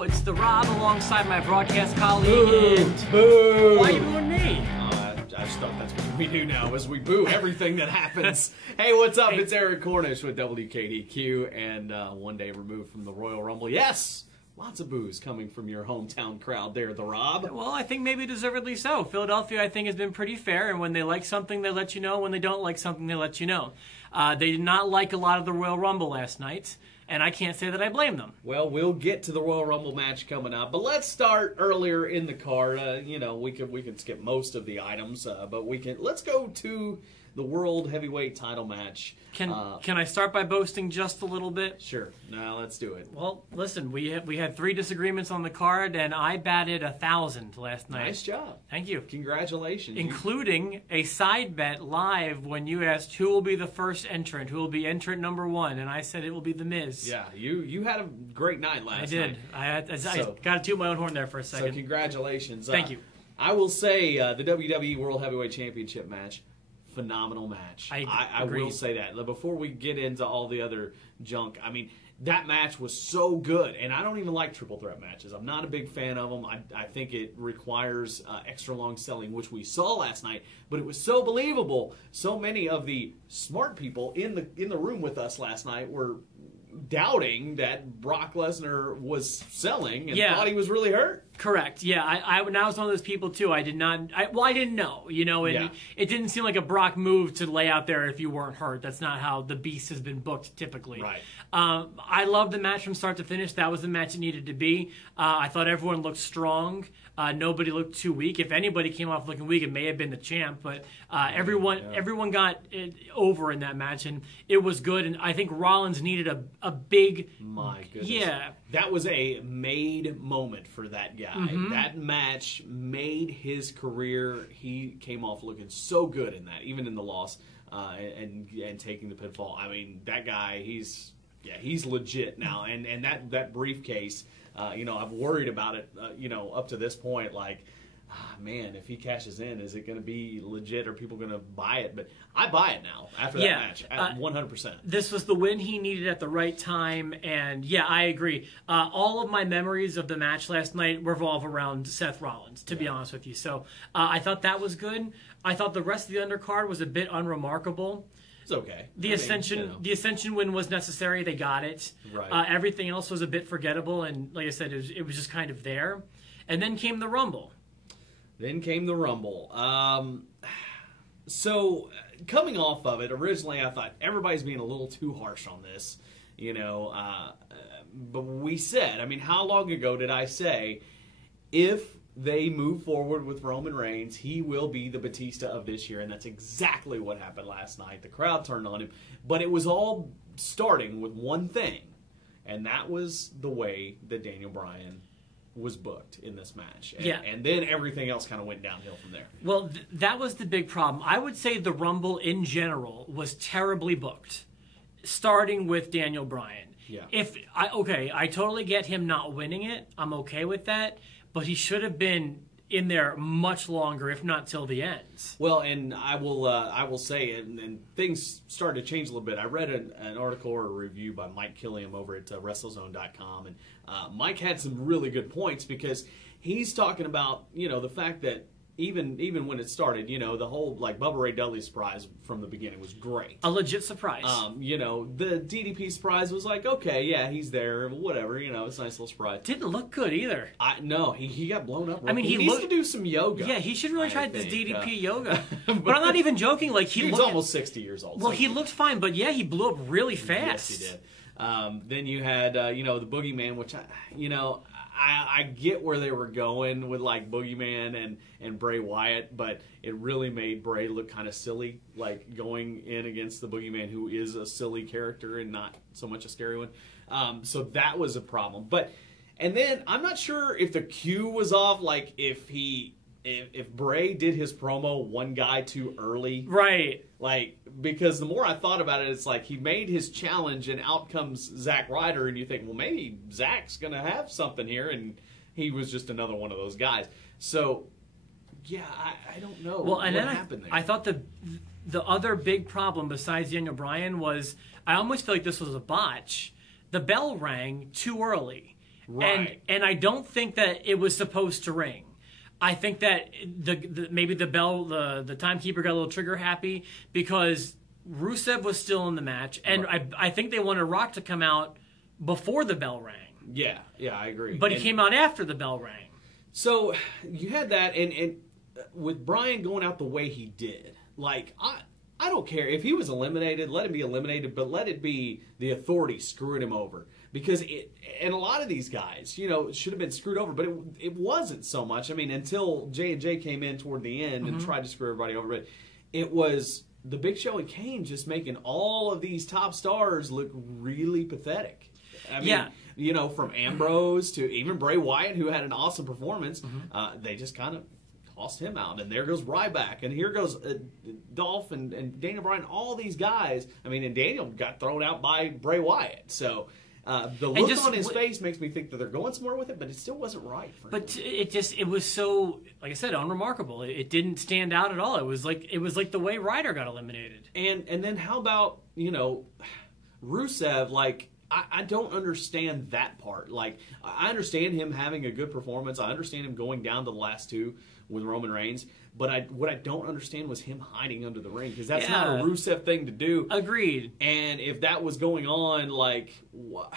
now. It's the Rob alongside my broadcast colleague. Boo! Why are you booing me? I just thought that's what we do now, is we boo everything that happens. Hey, what's up? It's Eric Cornish with WKDQ, and one day removed from the Royal Rumble. Yes! Lots of boos coming from your hometown crowd there, the Rob. Well, I think maybe deservedly so. Philadelphia, I think, has been pretty fair, and when they like something, they let you know. When they don't like something, they let you know. They did not like a lot of the Royal Rumble last night, and I can't say that I blame them. Well, we'll get to the Royal Rumble match coming up, but let's start earlier in the card. We can skip most of the items, but let's go to the World Heavyweight Title match. Can I start by boasting just a little bit? Sure. No, let's do it. Well, listen, we had 3 disagreements on the card, and I batted 1,000 last night. Nice job. Thank you. Congratulations. Including a side bet live when you asked who will be the first entrant, who will be entrant number 1, and I said it will be The Miz. Yeah, you had a great night last night. I did. I got to toot my own horn there for a second. So congratulations. Thank you. I will say the WWE World Heavyweight Championship match, phenomenal match. I will say that. Before we get into all the other junk, I mean, that match was so good, and I don't even like triple threat matches. I'm not a big fan of them. I think it requires extra long selling, which we saw last night, but it was so believable. So many of the smart people in the room with us last night were doubting that Brock Lesnar was selling and thought he was really hurt. Correct. Yeah, I was one of those people too. I didn't know, and it didn't seem like a Brock move to lay out there if you weren't hurt. That's not how the Beast has been booked typically. Right. I loved the match from start to finish. That was the match it needed to be. I thought everyone looked strong. Nobody looked too weak. If anybody came off looking weak, it may have been the champ, but everyone got it over in that match, and it was good. And I think Rollins needed a big. My goodness. Yeah. That was a made moment for that guy. Mm-hmm. That match made his career. He came off looking so good in that, even in the loss and taking the pinfall. I mean, that guy, he's legit now. And that briefcase, I've worried about it, up to this point, like, man, if he cashes in, is it going to be legit? Are people going to buy it? But I buy it now after that match, 100%. This was the win he needed at the right time, and yeah, I agree. All of my memories of the match last night revolve around Seth Rollins, to be honest with you. So I thought that was good. I thought the rest of the undercard was a bit unremarkable. It's okay. The Ascension win was necessary. They got it. Right. Everything else was a bit forgettable, and like I said, it was just kind of there. And then came the Rumble. So coming off of it, originally I thought everybody's being a little too harsh on this, but we said, I mean, how long ago did I say, if they move forward with Roman Reigns, he will be the Batista of this year, and that's exactly what happened last night. The crowd turned on him, but it was all starting with one thing, and that was the way that Daniel Bryan was booked in this match. And then everything else kind of went downhill from there. Well, that was the big problem. I would say the Rumble in general was terribly booked, starting with Daniel Bryan. Yeah. I totally get him not winning it. I'm okay with that. But he should have been in there much longer, if not till the end. Well, and I will say, and things started to change a little bit. I read an article or a review by Mike Killiam over at WrestleZone.com, and Mike had some really good points, because he's talking about the fact that even when it started, the whole Bubba Ray Dudley surprise from the beginning was great. A legit surprise. The DDP surprise was like, okay, yeah, he's there, whatever, it's a nice little surprise. Didn't look good either. No, he got blown up. I mean, he needs to do some yoga. Yeah, he should really try this DDP yoga. But I'm not even joking. He's almost 60 years old. Well, he looked fine, but yeah, he blew up really fast. Yes, he did. Then you had, the Boogeyman, which I get where they were going with Boogeyman and Bray Wyatt, but it really made Bray look kind of silly, going in against the Boogeyman, who is a silly character and not so much a scary one. So that was a problem. And then I'm not sure if the cue was off, if Bray did his promo one guy too early. Right. Because the more I thought about it, it's he made his challenge and out comes Zack Ryder, and you think, well, maybe Zack's going to have something here, and he was just another one of those guys. So, yeah, I don't know what happened there. I thought the other big problem besides Daniel Bryan was, I almost feel like this was a botch. The bell rang too early. Right. And I don't think that it was supposed to ring. I think that maybe the timekeeper got a little trigger happy because Rusev was still in the match, and I think they wanted Rock to come out before the bell rang. Yeah, I agree. But he came out after the bell rang. So you had that, and with Bryan going out the way he did, like I don't care if he was eliminated, let him be eliminated, but let it be the authority screwing him over. Because and a lot of these guys, should have been screwed over, but it wasn't so much. I mean, until J&J came in toward the end and tried to screw everybody over, but it was the Big Show and Kane just making all of these top stars look really pathetic. I mean, from Ambrose to even Bray Wyatt, who had an awesome performance, they just kind of tossed him out. And there goes Ryback, and here goes Dolph and Daniel Bryan, all these guys. I mean, and Daniel got thrown out by Bray Wyatt, so... the look on his face makes me think that they're going somewhere with it, but it still wasn't right for him. But it was so, like I said, unremarkable. It didn't stand out at all. It was like the way Ryder got eliminated. And then how about Rusev? Like I don't understand that part. Like I understand him having a good performance. I understand him going down to the last two with Roman Reigns. But what I don't understand was him hiding under the ring, because that's not a Rusev thing to do. Agreed. And if that was going on, like, what?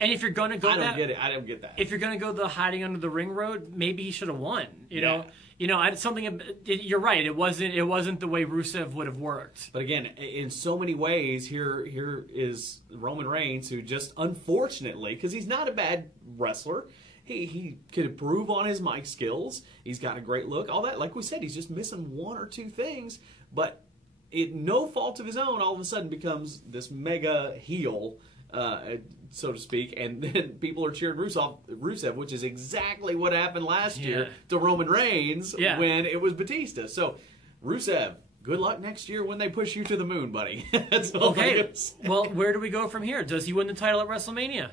And if you're going to go I don't get it. I don't get that. If you're going to go the hiding under the ring road, maybe he should have won. You know, you're right. It wasn't the way Rusev would have worked. But again, in so many ways, here is Roman Reigns, who just unfortunately, because he's not a bad wrestler. He could improve on his mic skills. He's got a great look. All that, like we said, he's just missing one or two things. But no fault of his own, all of a sudden becomes this mega heel, so to speak. And then people are cheering Rusev, which is exactly what happened last year to Roman Reigns when it was Batista. So, Rusev, good luck next year when they push you to the moon, buddy. That's all okay. Well, where do we go from here? Does he win the title at WrestleMania?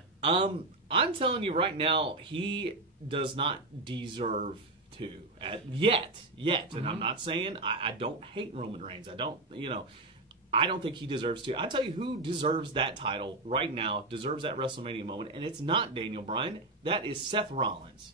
I'm telling you right now, he does not deserve to yet. And I'm not saying I don't hate Roman Reigns. I don't think he deserves to. I tell you who deserves that title right now, deserves that WrestleMania moment, and it's not Daniel Bryan. That is Seth Rollins.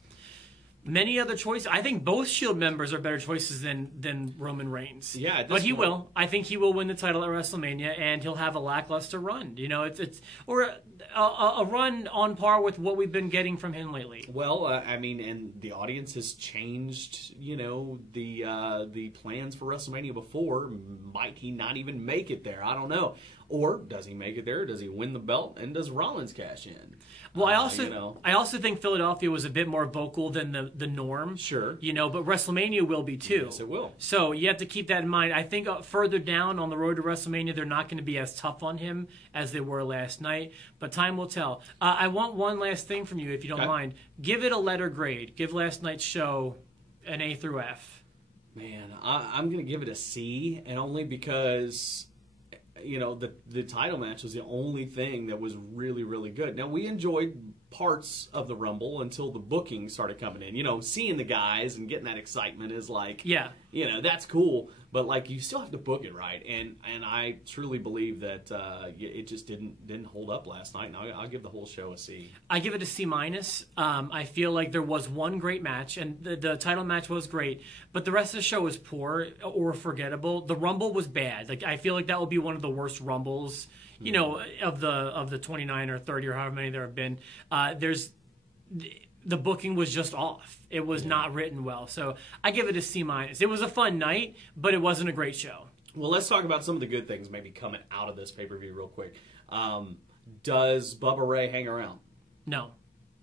Many other choices. I think both Shield members are better choices than Roman Reigns. Yeah, but he will. I think he will win the title at WrestleMania, and he'll have a lackluster run. It's a run on par with what we've been getting from him lately. Well, I mean, and the audience has changed. The plans for WrestleMania before. Might he not even make it there? I don't know. Or does he make it there? Does he win the belt? And does Rollins cash in? Well, I also think Philadelphia was a bit more vocal than the norm. Sure. But WrestleMania will be too. Yes, it will. So you have to keep that in mind. I think further down on the road to WrestleMania, they're not going to be as tough on him as they were last night. But time will tell. I want one last thing from you, if you don't mind. Give it a letter grade. Give last night's show an A through F. Man, I'm going to give it a C, and only because... the title match was the only thing that was really, really good. Now, we enjoyed parts of the Rumble until the booking started coming in. Seeing the guys and getting that excitement is like, that's cool. But, like, you still have to book it right. And I truly believe that it just didn't hold up last night. And I'll give the whole show a C. I give it a C-. I feel like there was one great match, and the title match was great. But the rest of the show was poor or forgettable. The Rumble was bad. Like, I feel like that will be one of the worst Rumbles, of the 29 or 30 or however many there have been. The booking was just off. It was not written well. So I give it a C-. It was a fun night, but it wasn't a great show. Well, let's talk about some of the good things maybe coming out of this pay-per-view real quick. Does Bubba Ray hang around? No.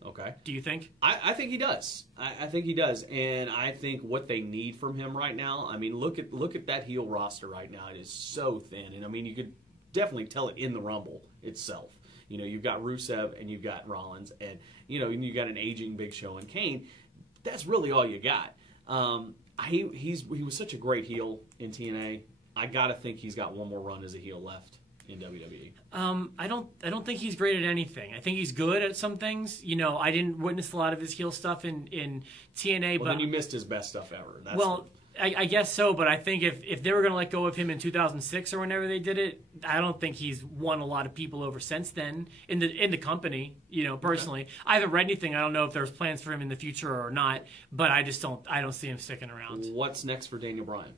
Okay. Do you think? I think he does. I think he does. And I think what they need from him right now, I mean, look at that heel roster right now. It is so thin. And, I mean, you could definitely tell it in the Rumble itself. You've got Rusev and you've got Rollins, and you've got an aging Big Show and Kane. That's really all you got. He was such a great heel in TNA. I gotta think he's got one more run as a heel left in WWE. I don't think he's great at anything. I think he's good at some things. I didn't witness a lot of his heel stuff in TNA. Well, then you missed his best stuff ever. I guess so, but I think if they were going to let go of him in 2006 or whenever they did it, I don't think he's won a lot of people over since then in the company. Personally, okay. I haven't read anything. I don't know if there's plans for him in the future or not, but I don't see him sticking around. What's next for Daniel Bryan?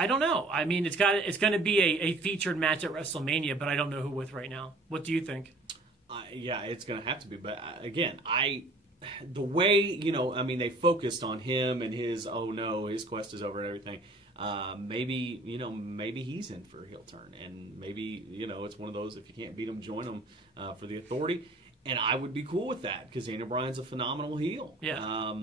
I don't know. I mean, it's going to be a featured match at WrestleMania, but I don't know who with right now. What do you think? Yeah, it's going to have to be. But again, the way, they focused on him and his quest is over and everything. Maybe he's in for a heel turn, and maybe it's one of those, if you can't beat him, join him for the Authority. And I would be cool with that because Daniel Bryan's a phenomenal heel. Yeah.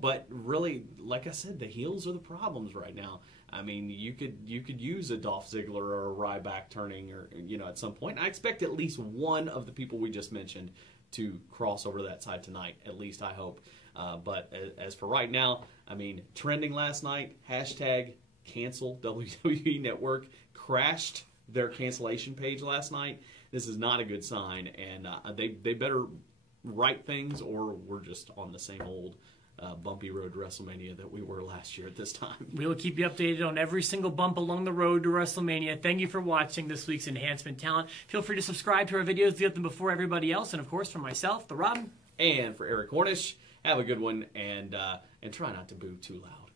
But really, like I said, the heels are the problems right now. I mean, you could use a Dolph Ziggler or a Ryback turning, or at some point. I expect at least one of the people we just mentioned to cross over to that side tonight. At least I hope. But as for right now, I mean, trending last night, #cancel WWE Network crashed their cancellation page last night. This is not a good sign, and they better write things, or we're just on the same old bumpy road to WrestleMania that we were last year at this time. We will keep you updated on every single bump along the road to WrestleMania. Thank you for watching this week's Enhancement Talent. Feel free to subscribe to our videos to get them before everybody else, and of course, for myself, the Rob, and for Eric Cornish, have a good one, and try not to boo too loud.